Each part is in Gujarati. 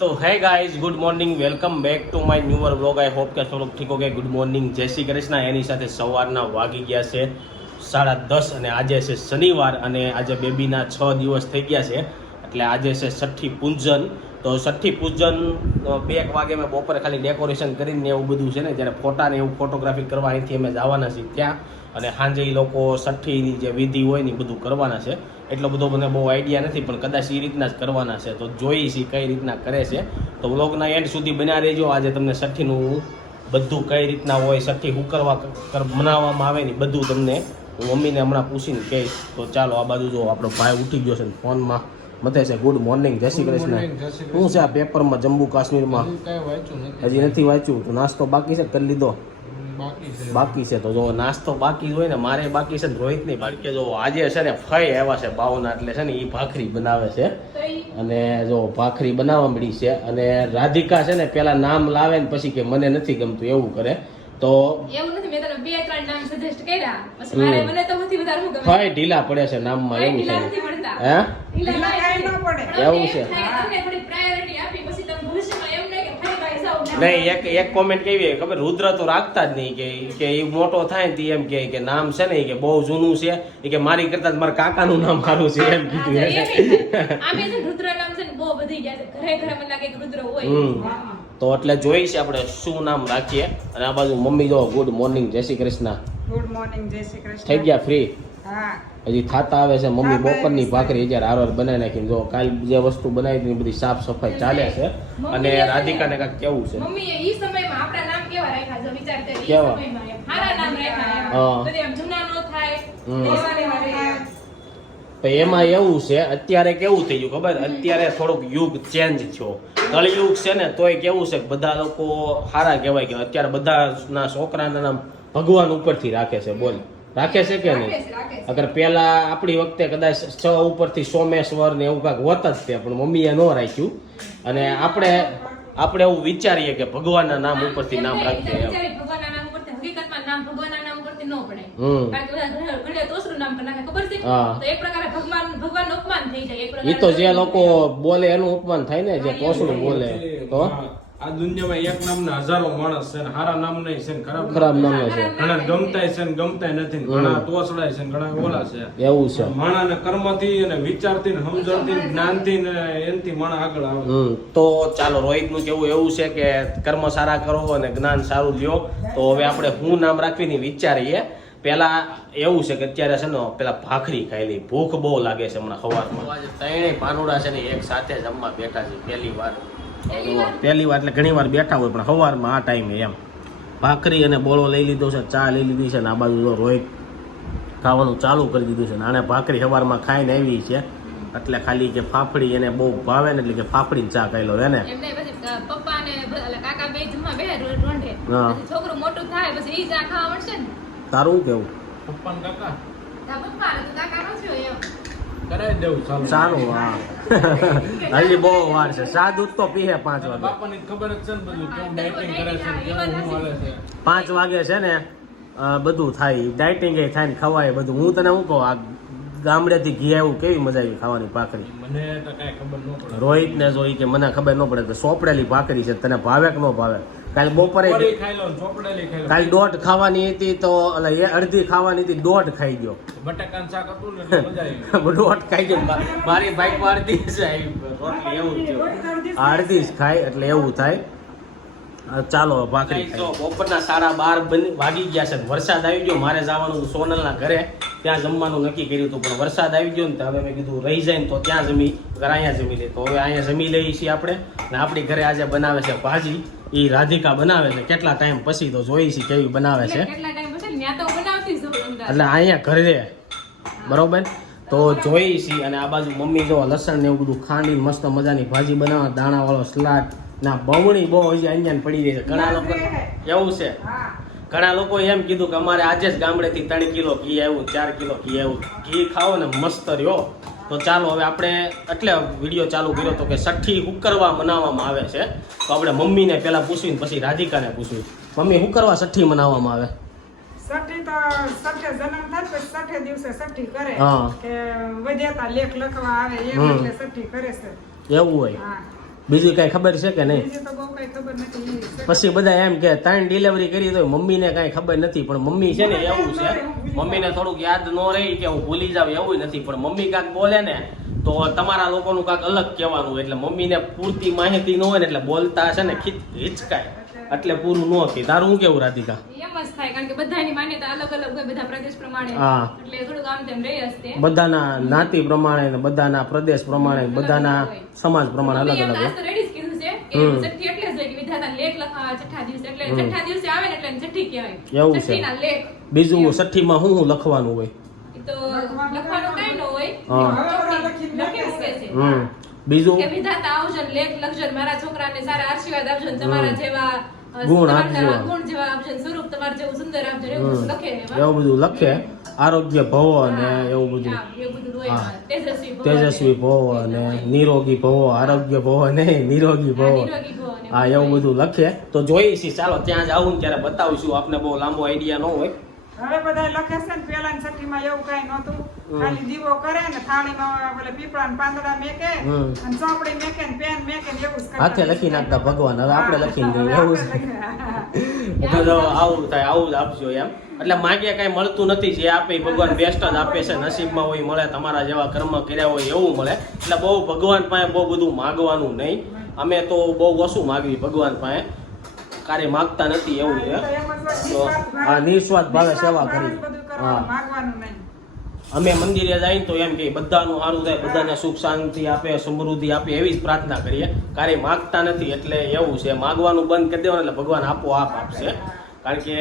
तो है guys good morning welcome back to my newer vlog I hope કે થોડુંક ઠીક ઓકે ગુડ મોર્નિંગ જય શ્રી કૃષ્ણ એની સાથે સવારના વાગી ગયા છે 10:30 અને આજે છે શનિવાર અને આજે બેબીના 6 દિવસ થઈ ગયા છે એટલે આજે છે છઠ્ઠી પૂજન તો છઠ્ઠી પૂજન 2 વાગે મેં બપોરે ખાલી ડેકોરેશન કરીને એવું બધું છે ને જ્યારે ફોટા ને એવું ફોટોગ્રાફી કરવા અહીંથી અમે જવાના છીએ ત્યાં અને સાંજે એ લોકો છઠ્ઠીની જે વિધિ હોય ને બધું કરવાના છે એટલો બધો મને બહુ આઈડિયા નથી પણ કદાચ એ રીતના જ કરવાના છે તો જોઈ છીએ કઈ રીતના કરે છે તો વ્લોગના એન્ડ સુધી બન્યા રહેજો આજે તમને છઠ્ઠીનું બધું કઈ રીતના હોય છઠ્ઠી હું કરવા મનાવવામાં આવે ને બધું તમને હું મમ્મીને હમણાં પૂછીને કહીશ તો ચાલો આ બાજુ જો આપણો ભાઈ ઉઠી ગયો છે ફોનમાં મતે છે ગુડ મોર્નિંગ જય શ્રી કૃષ્ણ શું છે આ પેપરમાં જમ્મુ કાશ્મીરમાં હજી નથી વાંચ્યું તો નાસ્તો બાકી છે કરી લીધો બાકી છે તો જો નાસ્તો બાકી હોય ને મારે બાકી છે રોહિત નહીં કારણ કે જો આજે છે ને ફઈ આવ્યા છે બાવના એટલે છે ને એ ભાખરી બનાવે છે અને જો ભાખરી બનાવવા મળી છે અને રાધિકા છે ને પેલા નામ લાવે ને પછી કે મને નથી ગમતું એવું કરે તો એવું નથી મેં તને 2-3 નામ સજેસ્ટ કર્યા પછી મારે મને તો સૌથી વધારે શું ગમે ફઈ ઢીલા પડે છે નામમાં એવું છે હે ઢીલા કાઈ ન પડે એવું છે તમને થોડી પ્રાયોરિટી આપી પછી તમે ભવિષ્યમાં એમ નહીં કે ફરી ભાઈ સાવ નહીં એક કોમેન્ટ કેવી ખબર રુદ્ર તો રાખતા જ નહીં કે એ મોટો થાય ને એમ કે નામ છે ને કે બહુ જૂનું છે કે મારી કરતા મારા કાકાનું નામ સારું છે એમ કીધું આમે તો રુદ્ર નામ છે ને બહુ વધી ગયા છે ઘરે ઘરે મને લાગે કે રુદ્ર હોય તો એટલે જોઈ છે આપણે શું નામ રાખીએ અને આ બાજુ મમ્મી જો ગુડ મોર્નિંગ જય શ્રી કૃષ્ણ ગુડ મોર્નિંગ જય શ્રી કૃષ્ણ થઈ ગયા ફ્રી હા હજી થાતા આવે છે મમ્મી બપોરની ભાખરી જ્યારે હારવાર બનાવી નાખીને જો કાલ જે વસ્તુ બનાવી હતી બધી સાફ સફાઈ ચાલે છે અને રાધિકાને કાંઈક કેવું છે મમ્મીએ ઈ સમયમાં આપણા નામ કેવા રાખ્યા જો વિચાર કરી ઈ કેવા? સમયમાં એમ હારા નામ રાખ્યા હા. એમ બધી આમ જૂના નો થાય તો એમાં એવું છે અત્યારે કેવું થઈ ગયું ખબર અત્યારે થોડુંક યુગ ચેન્જ થયો કળયુગ છે ને તોય કેવું છે કે બધા લોકો સારા કહેવાય કે અત્યારે બધાના છોકરાના નામ ભગવાન ઉપરથી રાખે છે બોલ રાખે છે કે નહીં અગર પેલા આપણી વખતે કદાચ 6 ઉપરથી સોમેશ્વર ને એવું કાંઈક હોત જ તે પણ મમ્મીએ ન રાખ્યું અને આપણે એવું વિચારીએ કે ભગવાનના નામ ઉપરથી નામ રાખીએ એમ ભગવાનના નામ ઉપરથી હકીકતમાં નામ ભગવાનના નામ ઉપરથી ન પડે હમ કારણ કે બધા ઘણા દોસરું નામ કરી નાખે ખબર છે હા. તો એક પ્રકારે ભગવાનનું અપમાન થઈ જાય એક એ પ્રકારે તો જે લોકો બોલે એનું અપમાન થાય ને જે તોસડું બોલે તો આ દુનિયામાં એક નામના હજારો માણસ છે ને હારા નામ નહીં છે ને ખરાબ નામ છે ઘણા ગમતાય છે ને ગમતાય નથી ને ઘણા તોસડાય છે ને ઘણા ઓલા છે એવું છે માણાને કર્મથી અને વિચારથી ને સમજણથી ને જ્ઞાનથી ને એનથી માણા આગળ આવે તો ચાલો રોહિતનું કેવું એવું છે કે કર્મ સારા કરો અને જ્ઞાન સારું લ્યો તો હવે આપણે હું નામ રાખવીને વિચારીએ પેલા એવું છે કે અત્યારે છે ને પેલા ભાખરી ખાઈ લી ભૂખ બહુ લાગે છે હમણાં સવારમાં આજે ત્રણેય પાનુડા છે ને એક સાથે જમવા બેઠા છે પહેલી વાર એટલે ઘણી વાર બેઠા હોય પણ સવારમાં આ ટાઈમે એમ ભાખરી અને બોળો લઈ લીધો છે ચા લઈ લીધી છે ને આ બાજુ રોહિત ખાવાનું ચાલુ કરી દીધું છે ને આને ભાખરી સવારમાં ખાઈને આવી છે એટલે ખાલી કે ફાફડી એને બહુ ભાવે ને એટલે કે ફાફડીને ચા ખાઈ લો એને એમને પછી પપ્પા ને કાકા બે જમવા બે રોંઢે હા. પછી છોકરું મોટું થાય પછી ઈ ચા ખાવા મળશે ને તારું કેવું પપ્પાને કાકા તા પપ્પા ને તો કાકા નો થયો એમ કરાવી દેવું ચાલુ સારું હા હજી બહુ વાર છે સા દૂધ તો પીએ 5 વાગે બાપાને ખબર જ છે ને બધું કેવું ડાયટિંગ કરે છે કેવું શું હાલે છે 5 વાગે છે ને બધું થાય ડાયટિંગ થાય ને ખવાય બધું હું તને શું કહું આ ગામડેથી ઘી આવ્યું કેવી મજા આવી ખાવાની ભાખરી મને તો કાંઈ ખબર ન પડે રોહિત ને જોઈ કે મને ખબર ન પડે કે સોપડેલી ભાખરી છે તને ભાવે કે ન ભાવે કાલ બપોરે ચોપડી ખાઈ લો ને ચોપડેલી ખાઈ લો કાલ દોઢ ખાવાની હતી તો અડધી ખાવાની હતી દોઢ ખાઈ ગયો બટાકાનું શાક હતું ને એટલે મજા આવી દોઢ ખાઈ ગયો મારી બાઈકમાં અડધી જ આવી રોટલી એવું થયું આ અડધી જ ખાય એટલે એવું થાય ચાલો ભાખરી તો બપોરના 12:30 વાગી ગયા છે વરસાદ આવી ગયો મારે જવાનું હતું સોનલના ઘરે ત્યાં જમવાનું નક્કી કર્યું હતું પણ વરસાદ આવી ગયો ને તો હવે મેં કીધું રહી જાય ને તો ત્યાં અહીંયા જમી લે તો હવે અહીંયા જમી લઈએ છીએ આપણે ને આપણી ઘરે આજે બનાવે છે ભાજી એ રાધિકા બનાવે છે કેટલા ટાઈમ પછી તો જોઈ છે કેવી બનાવે છે કેટલા ટાઈમ પછી ત્યાં તો બનાવતી જ હોઉં એટલે અહીંયા ઘરે બરોબર તો જોઈ છીએ અને આ બાજુ મમ્મી જો લસણ ને એવું બધું ખાંડીને મસ્ત મજાની ભાજી બનાવે દાણાવાળો સલાડ ના બમણી બહુ હજી અહીંયા પડી રહી છે ઘણા લોકો એવું છે ઘણા લોકો એમ કીધું કે અમારે આજે જ ગામડેથી 3 કિલો ઘી આવ્યું 4 કિલો ઘી આવ્યું ઘી ખાઓ ને મસ્ત રહ્યો તો ચાલો હવે આપણે એટલે વિડીયો ચાલુ કર્યો તો કે છઠ્ઠી હુકરવા મનાવવામાં આવે છે તો આપણે મમ્મીને પહેલા પૂછવીને પછી રાધિકાને પૂછવી મમ્મી હુકરવા છઠ્ઠી મનાવવામાં આવે સઠ્ઠી તો સઠ્ઠે જન્મ થાય પછી સઠ્ઠે દિવસે સઠ્ઠી કરે હા. કે વધ્યાતા લેખ લખવા આવે એમ એટલે સઠ્ઠી કરે છે એવું હોય હા બીજું કઈ ખબર છે કે નહીં? બીજી તો બહુ કઈ ખબર નથી. પછી બધા એમ કે 3 ડિલિવરી કરી તો મમ્મીને કઈ ખબર નથી, પણ મમ્મી છે ને એવું છે, મમ્મીને થોડુંક યાદ ન રહી કે હું ભૂલી જાવ એવું નથી, પણ મમ્મી કાંક બોલે ને તો તમારા લોકોનું કાંક અલગ કહેવાનું, એટલે મમ્મીને પૂરતી માહિતી ન હોય ને એટલે બોલતા છે ને હિચકાય, એટલે પૂરું ન કહે. તારું હું કેવું રાધિકા? એમ જ થાય કારણ કે બધાની માન્યતા અલગ અલગ હોય, બધા પ્રદેશ પ્રમાણે, હા. એટલે થોડુંક આમ તેમ રહી હશે. બધાના જ્ઞાતિ પ્રમાણે ને બધાના પ્રદેશ પ્રમાણે બધાના સમાજ પ્રમાણે અલગ અલગ હોય. આજ તો રેડી જ કીધું છે કે છઠ્ઠી એટલે જ હોય કે વિધાતા લેખ લખાવા છઠ્ઠા દિવસે, એટલે છઠ્ઠા દિવસે આવે ને એટલે એને છઠ્ઠી કહેવાય. એવું છે. છઠ્ઠીના લેખ. બીજું છઠ્ઠીમાં શું લખવાનું હોય? ઈ તો લખવાનું કાંઈ ન હોય. હા. લખી મૂકે છે. બીજું કે વિધાતા આવજો ને લેખ લખજો ને મારા છોકરાને સારા આશીર્વાદ આપજો ને તમારા જેવા ગુણ તમારા આપજો. ગુણ જેવા આપજો ને સ્વરૂપ તમારું જેવું સુંદર આપજો ને એવું બધું લખે એમાં. એવું બધું લખે, આરોગ્ય ભવો અને એવું બધું, હા, એવું બધું હોય હા. એમાં. તેજસ્વી ભવ તેજસ્વી ભવો અને નિરોગી ભવો, આરોગ્ય ભવો નહીં નિરોગી હા, ભવો, નિરોગી ભવ ને હા એવું બધું લખે. તો જોઈશી, ચાલો ત્યાં જ આવું ને ત્યારે બતાવીશું. આપને બહુ લાંબો આઈડિયા ન હોય. હવે બધા લખે છે ને પેલા છઠ્ઠીમાં એવું કઈ નહોતું, ખાલી દીવો કરે ને થાળીમાં પેલા પીપળા ને પાંદડા મેકે અને ચોપડી મેકે ને પેન મેકે ને એવું જ કરતા. હાથે લખી નાખતા ભગવાન, હવે આપણે લખીને હવે દઈએ એવું આપણે છે. લખીએ. તો આવું થાય, આવું જ આપજો એમ. એટલે માગ્યા કઈ મળતું નથી, જે આપે ઈ ભગવાન બેસ્ટ જ આપે છે. નસીબમાં હોય મળે, તમારા જેવા કર્મ કર્યા હોય એવું મળે. એટલે બહુ ભગવાન પાસે બહુ બધું માગવાનું નહીં. અમે તો બહુ ઓછું માગવી ભગવાન પાસે, કાર્ય માગતા નથી એવું છે. તો એમ જ તો હોય, આ નિસ્વાર્થ ભાવે સેવા નિસ્વાર્થ કરી. બધું કરવાનું, હા, માગવાનું નહીં. અમે મંદિરે જઈને તો એમ કે બધાનું સારું થાય, બધાને સુખ શાંતિ આપે, સમૃદ્ધિ આપે એવી જ પ્રાર્થના કરીએ. કાર્ય માગતા નથી, એટલે એવું છે. માગવાનું બંધ કરી દેવાનું એટલે ભગવાન આપોઆપ આપશે, કારણ કે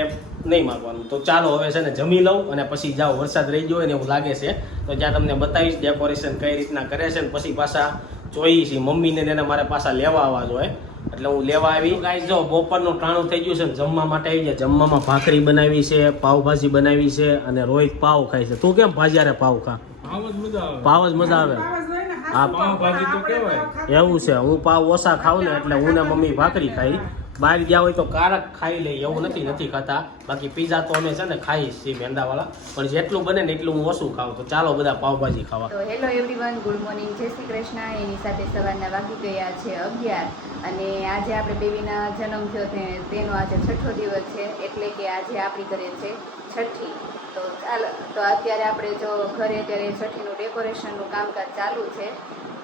નહીં માગવાનું. તો ચાલો હવે છે ને જમી લઉં અને પછી જાઓ. વરસાદ રહી ગયો હોય ને એવું લાગે છે, તો જ્યાં તમને બતાવીશ ડેકોરેશન કઈ રીતના કરે છે ને પછી પાછા જોઈ છે. મમ્મીને એને મારે પાછા લેવા આવવા જોઈએ, એટલે હું લેવા આવી. ગાઈસ જો બપોરનું ટાણું થઈ ગયું છે ને જમવા માટે આવી ગયા. જમવામાં ભાખરી બનાવી છે, પાવભાજી બનાવી છે અને રોહિત પાવ ખાય છે. તું કેમ ભાજ્યારે પાવ ખા? આવ જ મજા આવે. પાવ જ મજા આવે. આવાજ હોય ને, હા, હાચું પાવભાજી તો આપણે કહેવાય. તો ખાતા એવું છે, હું પાવ ઓછા ખાઉં ને એટલે હું ને મમ્મી ભાખરી ખાઈ. બહાર ગયા હોય તો કારક ખાઈ લઈ, એવું નથી ખાતા. બાકી પીઝા તો અમે છે ને ખાઈ છીએ મેંદાવાળા, પણ જેટલું બને ને એટલું હું ઓછું ખાઉં. તો ચાલો બધા પાવભાજી ખાવા. તો હેલો એવરીવન, ગુડ મોર્નિંગ, જય શ્રી કૃષ્ણ. એની સાથે સવારના વાગી ગયા છે 11 અને આજે આપણે બેબીના જન્મ થયો તેનો આજે 6ઠ્ઠો દિવસ છે, એટલે કે આજે આપણી ઘરે છે છઠ્ઠી. તો ચાલો, તો અત્યારે આપણે જો ઘરે અત્યારે છઠ્ઠીનું ડેકોરેશનનું કામકાજ ચાલુ છે.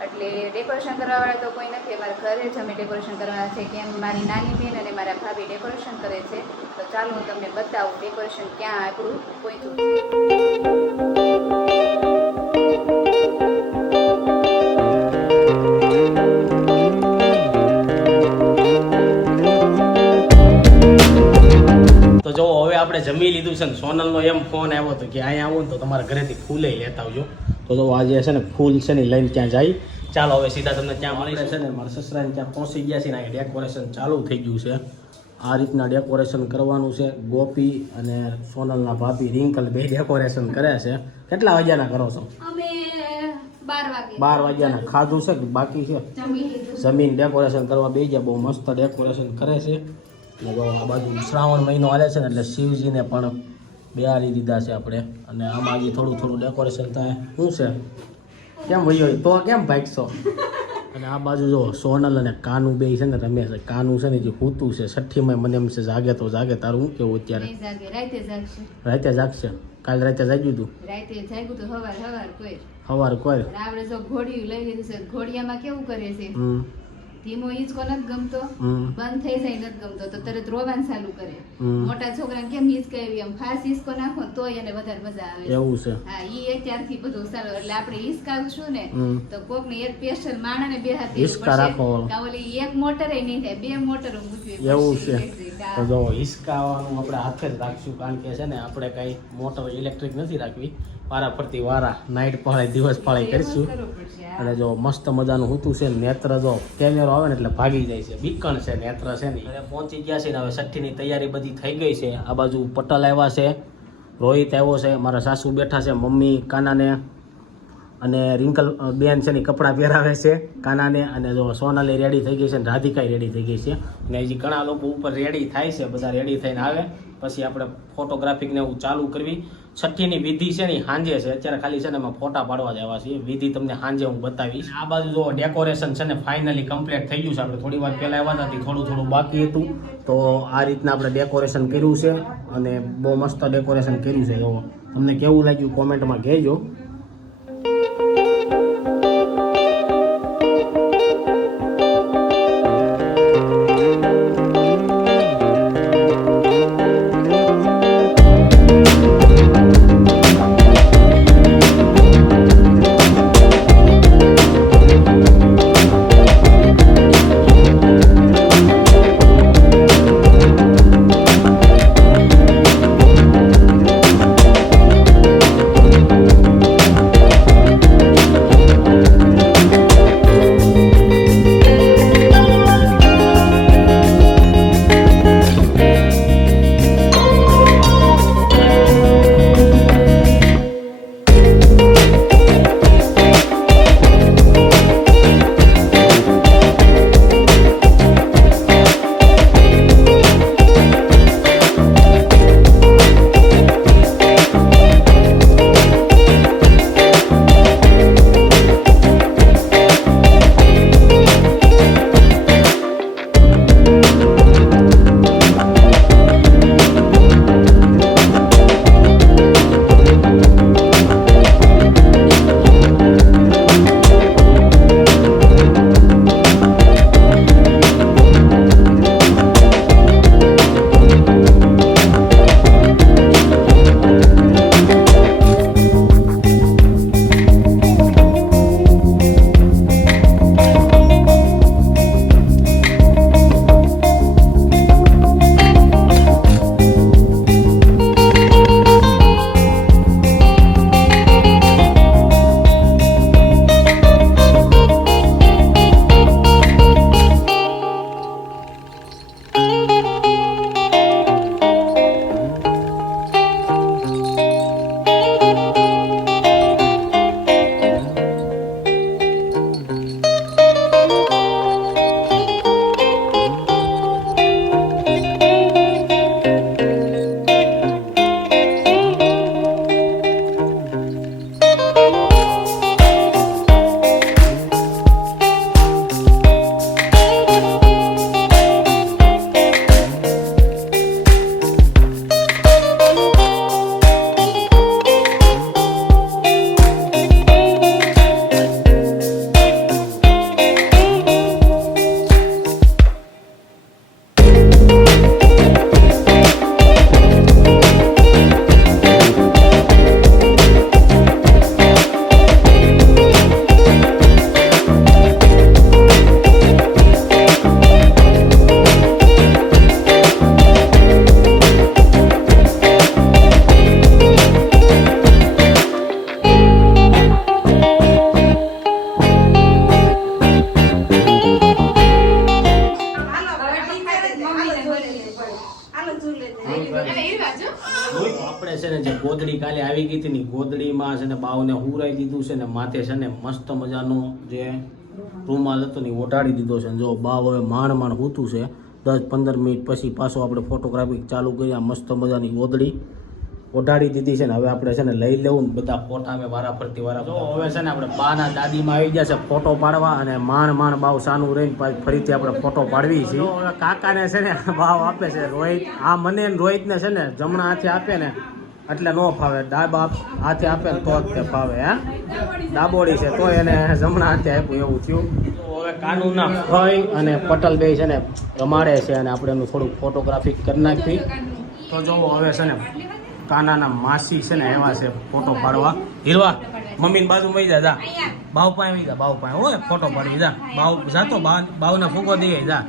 એટલે ડેકોરેશન કરવાવાળા તો કોઈ નથી, અમારા ઘરે જ અમે ડેકોરેશન કરવાના છે. કેમ મારી નાની બેન અને મારા ભાભી ડેકોરેશન કરે છે. તો ચાલો હું તમને બતાવું ડેકોરેશન ક્યાં આપણું પહોંચ્યું છે. તો જો હવે આપણે જમી લીધું છે ને સોનલનો એમ ફોન આવ્યો હતો કે અહીંયા આવું ને તો તમારા ઘરેથી ફૂલે લેતા આવજો. તો જો આજે છે ને ફૂલ છે ને લઈને ત્યાં જાય. ચાલો હવે સીધા તમને ત્યાં મળી છે ને મારા સસરાને ત્યાં પહોંચી ગયા છે ને અહીંયા ડેકોરેશન ચાલુ થઈ ગયું છે. આ રીતના ડેકોરેશન કરવાનું છે. ગોપી અને સોનલના ભાભી રિંકલ બે ડેકોરેશન કરે છે. કેટલા વાગ્યાના કરો છો? અમે 12 વાગે 12 વાગ્યાના. ખાધું છે કે બાકી છે? જમીન ડેકોરેશન કરવા બે ગયા. બહુ મસ્ત ડેકોરેશન કરે છે. અને જો આ બાજુ શ્રાવણ મહિનો હાલે છે ને એટલે શિવજીને પણ બેહારી દીધા છે આપણે. અને આમાં હજી થોડું થોડું ડેકોરેશન થાય. શું છે? કેમ વયો તો કેમ ભાગશો? અને આ બાજુ જો સોનલ અને કાનુ બે છે ને રમે છે. કાનુ છે ને જે હૂતું છે છઠ્ઠીમાં, મને એમ છે જાગે તો જાગે. તારું શું કેવું અત્યારે? નહીં જાગે, રાતે જાગશે. રાતે જાગશે? કાલ રાતે જાગ્યું તું? રાતે જાગ્યું તો હવાર કોઈ. સવાર કોઈ? અને આપણે જો ઘોડિયું લઈ લીધું છે. ઘોડિયામાં કેવું કરે છે, ધીમો હિંચકો નથી ગમતો, બંધ થઈ જાય નથી ગમતો તો તરત રોવાનું ચાલુ કરે. મોટા છોકરાને કેમ હિંચકાવી એમ ફાસ હિંચકો નાખો ને તોય એને વધારે મજા આવે છે. એવું છે? હા, ઈ અત્યારથી બધું સારું. એટલે આપણે હિંચકાવશું ને તો કોકને એક સ્પેશિયલ માણસને બે હાથ દેવું હિંચકા રાખો. પડશે. કાં ઓલી એક મોટર નહીં થાય, બે મોટરો મૂકવી એવું પડશે. છે? તો જો હિસકાવાનું આપણે હાથે જ રાખશું, કારણ કે છે ને આપણે કઈ મોટર ઇલેક્ટ્રિક નથી રાખવી. વારા ફરતી વારા નાઇટ પાળે દિવસ પાળે કરીશું. અને જો મસ્ત મજાનું હૂતું છે. નેત્ર જો કેમેરો આવે ને એટલે ભાગી જાય છે. બીકણ છે નેત્ર છે ને. હવે પહોંચી ગયા છે ને હવે છઠ્ઠીની તૈયારી બધી થઈ ગઈ છે. આ બાજુ પટલ આવ્યા છે, રોહિત આવ્યો છે, મારા સાસુ બેઠા છે, મમ્મી કાનાને અને રિંકલ બેન છે ને કપડાં પહેરાવે છે કાનાને. અને જો સોનાલી રેડી થઈ ગઈ છે ને રાધિકાઈ રેડી થઈ ગઈ છે. અને હજી ઘણા લોકો ઉપર રેડી થાય છે. બધા રેડી થઈને આવે પછી આપણે ફોટોગ્રાફિકને એવું ચાલુ કરવી. છઠ્ઠીની વિધિ છે ને ઈ સાંજે છે. અત્યારે ખાલી છે ને એમાં ફોટા પાડવા જ આવ્યા છીએ. વિધિ તમને સાંજે હું બતાવીશ. આ બાજુ જો ડેકોરેશન છે ને ફાઇનલી કમ્પ્લીટ થઈ ગયું છે. આપણે થોડી વાર પહેલા આવ્યા હતા થોડું બાકી હતું. તો આ રીતના આપણે ડેકોરેશન કર્યું છે અને બહુ મસ્ત ડેકોરેશન કર્યું છે. જો તમને કેવું લાગ્યું કોમેન્ટમાં કહેજો. આપણે છે ને જે ગોદડી કાલે આવી ગઈ હતી ને ગોદડીમાં છે ને બાવને હુરાઈ દીધું છે ને માથે છે ને મસ્ત મજાનો જે રૂમાલ હતો ને ઓઢાડી દીધો છે. જો બાવ હવે માંડ હૂતું છે. 10-15 મિનિટ પછી પાછો આપણે ફોટોગ્રાફી ચાલુ કરી. આ મસ્ત મજાની ગોદડી ઓઢાડી દીધી છે ને હવે આપણે છે ને લઈ લેવું ને બધા ફોટા અમે વારા ફરતી હવે છે ને આપણે બાના દાદીમાં આવી ગયા છે ફોટો પાડવા અને માંડ બાવ સાનું રહીને ફરીથી આપણે ફોટો પાડવી છે. હવે કાકાને છે ને બાવ આપે છે રોહિત. આ મને રોહિતને છે ને જમણા હાથે આપે ને એટલે નો ફાવે, ડાબા હાથે આપે ને તો જ તે ફાવે. હે ડાબોડી છે તો એને જમણા હાથે આપ્યું એવું થયું. હવે કાનુના ભાઈ અને પટલ બે છે ને રમાડે છે અને આપણે એનું થોડુંક ફોટોગ્રાફી કરી નાખી. તો જોવો હવે છે ને કાનાના માસી છે ને એવા છે ફોટો પાડવા. હીરવા મમ્મીની બાજુ મળી જા બાવ પાસે આવી જા, બાવ પાસે હોય ફોટો પાડવી જા. બાવ જાતો બાવને ફૂગો દઈએ જા.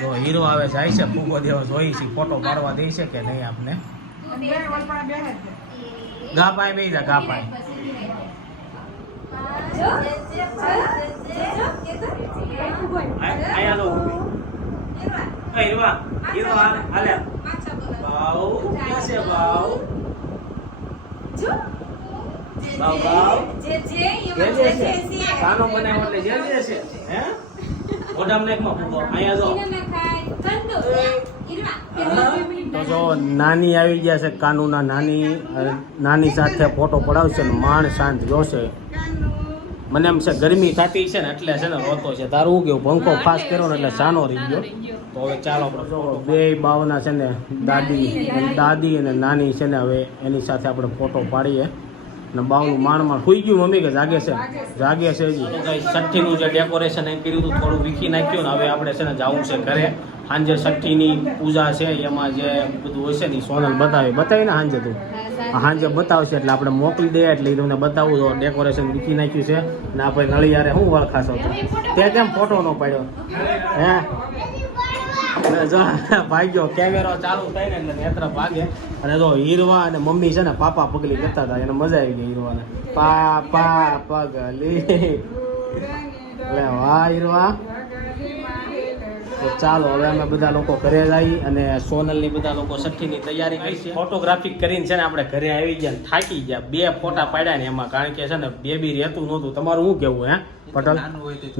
જો હીરો આવે છે, આવી છે ફૂગો દેવા જોઈ છે, ફોટો પાડવા દે છે કે નહીં આપને. ગા પાસે બેસી જા, ગા પાસે. આયા લો હીરવા હીરો હાલે બાવ ક્યાં છે બાવ બાવ બાવ જે કાનો બનાવ્યો એટલે જે છે હે ઓઢામ નેક માં ફૂગો આયા જો તો જો નાની આવી ગયા છે કાનુના નાની સાથે ફોટો પડાવશે ને માણ શાંત જોશે. મને એમ છે ગરમી થતી છે ને એટલે છે ને રોતો છે. તારું શું કેવું? પંખો ફાસ કર્યો ને એટલે સાનો રહી ગયો. તો હવે ચાલો આપણે બે બાવના છે ને દાદી અને નાની છે ને હવે એની સાથે આપણે ફોટો પાડીએ. ને બાવનું માણમાં સુઈ ગયું મમ્મી કે જાગે છે? જાગે છે હજી. છઠ્ઠીનું જે ડેકોરેશન એ કર્યું હતું થોડું વીખી નાખ્યું ને હવે આપણે છે ને જવું છે ઘરે. સાંજે છઠ્ઠીની પૂજા છે એમાં જે બધું હોય છે ને સોનલ બતાવી ને સાંજે તું સાંજે બતાવશે એટલે આપણે મોકલી દે એટલે એ તમને બતાવું તો ડેકોરેશન વીખી નાખ્યું છે ને આપણે નળિયારે શું વળખાશો તો તે કેમ ફોટો ન પાડ્યો હે? જો ભાગ્યો કેમેરો ચાલુ થાય ને એટલે નેત્ર ભાગે. અને જો હીરવા અને મમ્મી છે ને પાપા પગલી કરતા હતા એને મજા આવી ગઈ હીરવાને. પાપા પગલી એટલે વાહ હીરવા. તો ચાલો હવે અમે બધા લોકો ઘરે જઈએ અને સોનલની બધા લોકો છઠ્ઠીની તૈયારી કરી છે. ફોટોગ્રાફી કરીને છે ને આપણે ઘરે આવી ગયા થાકી ગયા. 2 ફોટા પાડ્યા ને એમાં કારણ કે છે ને બેબી રહેતું નહોતું. તમારું શું કેવું હે પટેલ?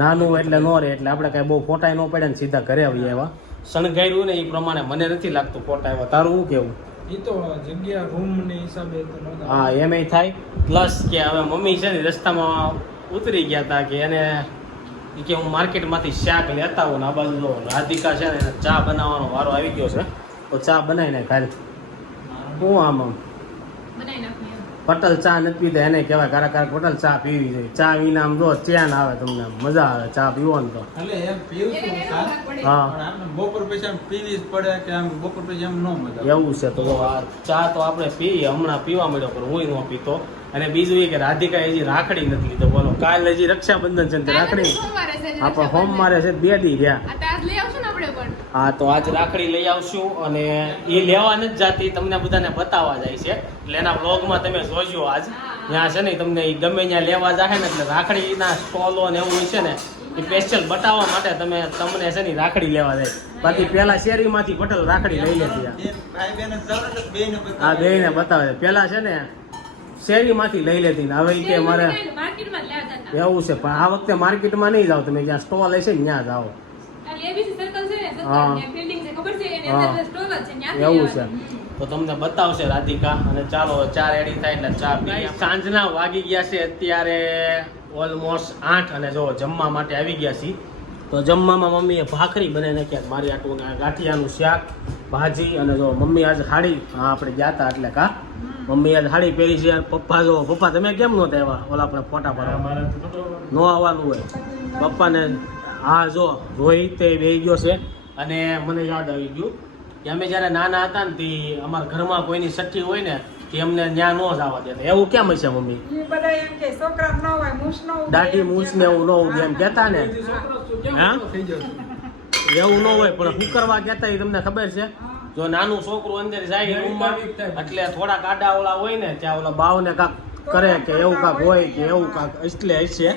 નાનું એટલે નો રહે એટલે આપણે કઈ બહુ ફોટા ન પડ્યા ને સીધા ઘરે આવીએ. એવા શણગાર્યું ને એ પ્રમાણે મને નથી લાગતું ફોટા એવા. તારું શું કેવું? ઈ તો જગ્યા રૂમ ને હિસાબે તો નહોતા. હા એમય થાય. પ્લસ કે હવે મમ્મી છે ને રસ્તામાં ઉતરી ગયા હતા કે એને કે હું માર્કેટમાંથી શાક લેતા હોઉં ને આ બાજુ જો રાધિકા છે ને એને ચા બનાવવાનો વારો આવી ગયો છે તો ચા બનાવીને ખાલી હું આમ બનાવી નાખું એમ. પટેલ ચા નથી પીતા એને કહેવાય કારક પટેલ ચા પીવી જોઈએ. ચા વિના આમ જો ચેન આવે તમને મજા આવે ચા પીવો ને તો. એટલે એમ પીવું એને છું વેલો ભાગ પડે. હા પણ આપણે બપોર પછી આમ પીવી જ પડે કે આમ બપોર પછી આમ ન મજા આવે. એવું છે. તો જો આ ચા તો આપણે પીએ હમણાં પીવા મળ્યો પણ હું ન પીતો. અને બીજું એ કે રાધિકા હજી રાખડી નથી લીધો. બોલો કાલ હજી રક્ષાબંધન છે ને તે રાખડી સોમવારે છે આપણે સોમવારે છે 2 દી રહ્યા. આ તો આજ લઈ આવશું ને આપણે પણ. હા તો આજ રાખડી લઈ આવશું અને એ લેવા નથી જાતી તમને બધાને બતાવવા જાય છે એટલે એના બ્લોગમાં તમે જોજો. આજ ત્યાં છે ને તમને ઈ ગમે ત્યાં લેવા જાય ને એટલે રાખડીના સ્ટોલો ને એવું હોય છે ને એ સ્પેશિયલ બતાવવા માટે તમને છે ને રાખડી લેવા જાય. બાકી પેલા શેરીમાંથી પટેલ રાખડી લઈ લેતી. હા બેને બતાવે પેલા છે ને શેરીમાંથી લઈ લેતી ને હવે ઈ કે મારે માર્કેટમાં જ લેવા જતા. એવું છે પણ આ વખતે માર્કેટમાં નહીં જાઓ તમે જ્યાં સ્ટોલ હશે ને ત્યાં જાઓ. આ લેવીસી સર્કલ છે ને સર્કલ હા. ત્યાં બિલ્ડિંગ છે ખબર છે એની હા. અંદર સ્ટોર જ છે ત્યાંથી એવું છે. લેવાનું. તો તમને બતાવશે રાધિકા અને ચાલો ચા રેડી થાય એટલે ચા પીએ. સાંજના વાગી ગયા છે અત્યારે ઓલમોસ્ટ 8 અને જો જમવા માટે આવી ગયા છીએ. તો જમવામાં મમ્મીએ ભાખરી બનાવી નાખ્યા મારી આટલું ગાંઠિયાનું શાક ભાજી અને જો મમ્મી આજે સાડી હા આપણે ગયા હતા એટલે કા મમ્મી આજે સાડી પહેરી છે. પપ્પા જો પપ્પા તમે કેમ નહોતા આવ્યા ઓલા આપણે ફોટા પાડવા ન આવવાનું હોય પપ્પાને. હા જો રોહિત એ બેહી ગયો છે અને મને યાદ આવી ગયું કે અમે જ્યારે નાના હતા ને તે અમારા ઘરમાં કોઈની છઠ્ઠી હોય ને તે અમને ત્યાં ન જવા દેતા. એવું કેમ હશે મમ્મી? ઈ બધા એમ કે છોકરા ન હોય મૂછ ન હોય દાઢી મૂછ ને એવું ન હોય એમ કહેતા ને. હા થઈ જશે. એવું ન હોય પણ શું કરવા કહેતા એ તમને ખબર છે? જો નાનું છોકરું અંદર જાય રૂમમાં એટલે થોડાક આડા ઓલા હોય ને ત્યાં ઓલા બાવને કાંક કરે કે એવું કાંક હોય કે એવું કાંક એટલે હશે.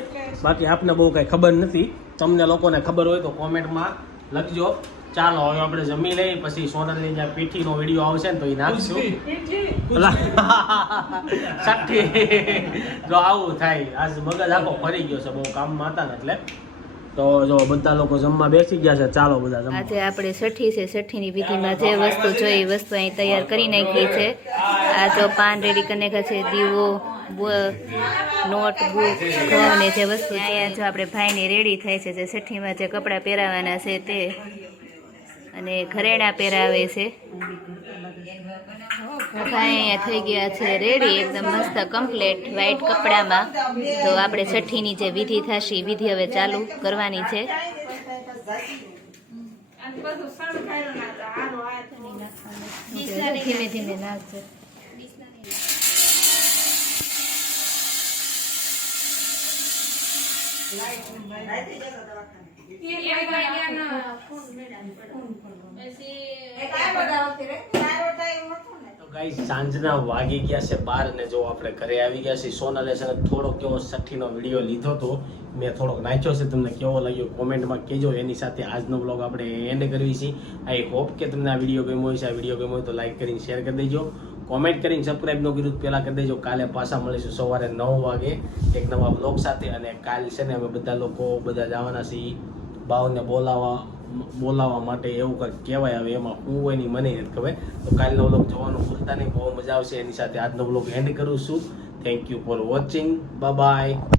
બાકી આપને બહુ કાંઈ ખબર નથી. તમને લોકોને ખબર હોય તો કોમેન્ટમાં લખજો. ચાલો હવે આપણે જમી લઈએ પછી સોનલની જ્યાં પીઠીનો વિડીયો આવશે ને તો એ નાખશું. છઠ્ઠી જો આવું થાય આજ મગજ આખો ફરી ગયો છે બહુ કામમાં હતા ને એટલે. તો જો બધા લોકો જમવા બેસી ગયા છે. ચાલો બધા જમવા. આજે આપણે છઠ્ઠી છે. છઠ્ઠીની વિધિમાં જે વસ્તુ જોઈએ એ વસ્તુ અહીં તૈયાર કરી નાખી છે. આ જો પાન રેડી કરી નાખ્યા છે, દીવો, નોટબુક, ઘઉં ને જે વસ્તુ અહીંયા જો આપણે ભાઈને રેડી થાય છે જે છઠ્ઠીમાં જે કપડાં પહેરાવાના છે તે અને ઘરેણાં પહેરાવે છે. અહીંયા થઈ ગયા છે રેડી એકદમ મસ્ત કમ્પ્લેટ વ્હાઈટ કપડામાં. તો આપણે છઠ્ઠીની જે વિધિ થશે એ વિધિ હવે ચાલુ કરવાની છે. અને બધું શણગાર્યું ના તો હારો હાથ ધીમે ધીમે નાખજો. ગાઈસ સાંજના વાગી ગયા છે 12 અને જો આપણે ઘરે આવી ગયા છીએ. સોનલે છે ને થોડોક કેવો છઠ્ઠીનો વિડીયો લીધો હતો મેં થોડોક નાખ્યો છે. તમને કેવો લાગ્યો કોમેન્ટમાં કહેજો. એની સાથે આજનો બ્લોગ આપણે એન્ડ કરવી છીએ. આઈ હોપ કે તમને આ વિડીયો ગમ્યો હોય છે. આ વિડીયો ગમ્યો હોય તો લાઈક કરીને શેર કરી દેજો. કોમેન્ટ કરીને સબસ્ક્રાઈબ ન કર્યું પહેલાં કરી દેજો. કાલે પાછા મળીશું સવારે 9 વાગે એક નવા બ્લોગ સાથે. અને કાલ છે ને અમે બધા લોકો બધા જવાના છીએ બાવને બોલાવવા બોલાવવા માટે એવું કંઈક કહેવાય. હવે એમાં શું હોય ની મને નથી ખબર. તો કાલનો વ્લોગ જોવાનું ભૂલતા નહીં, બહુ મજા આવશે. એની સાથે આજનો વ્લોગ એન્ડ કરું છું. Thank you for watching. Bye bye.